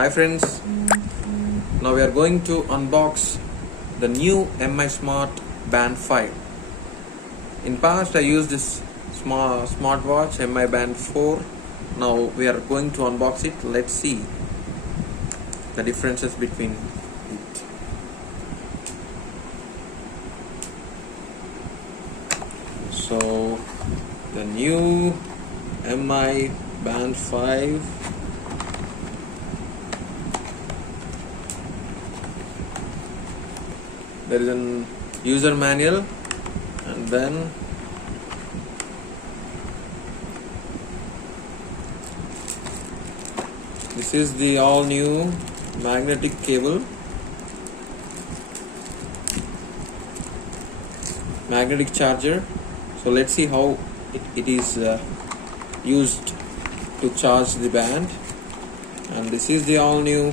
Hi friends, now we are going to unbox the new MI Smart Band 5. In past I used this smartwatch MI Band 4. Now we are going to unbox it. Let's see the differences between it. So the new MI Band 5, there is an user manual, and then this is the all new magnetic cable, magnetic charger. So let's see how it is used to charge the band. And this is the all new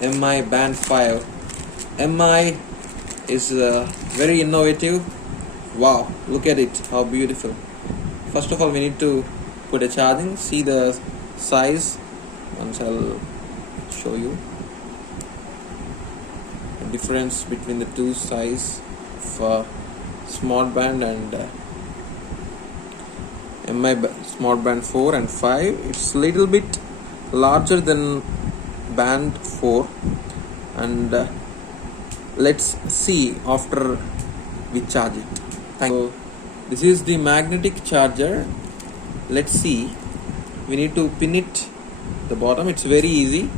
MI Band 5. MI is very innovative. Wow, look at it, how beautiful. First of all, we need to put a charging. See the size. Once I'll show you the difference between the two size for Smart Band and MI Smart Band 4 and 5. It's little bit larger than Band 4, and let's see after we charge it. So this is the magnetic charger. Let's see. We need to pin it the bottom. It's very easy.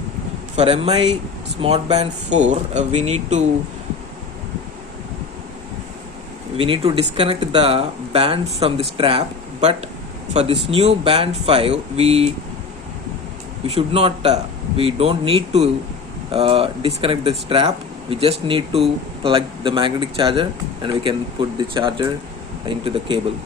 For MI Smart Band 4, we need to disconnect the band from the strap. But for this new Band 5, we should not. We don't need to disconnect the strap. We just need to plug the magnetic charger and we can put the charger into the cable.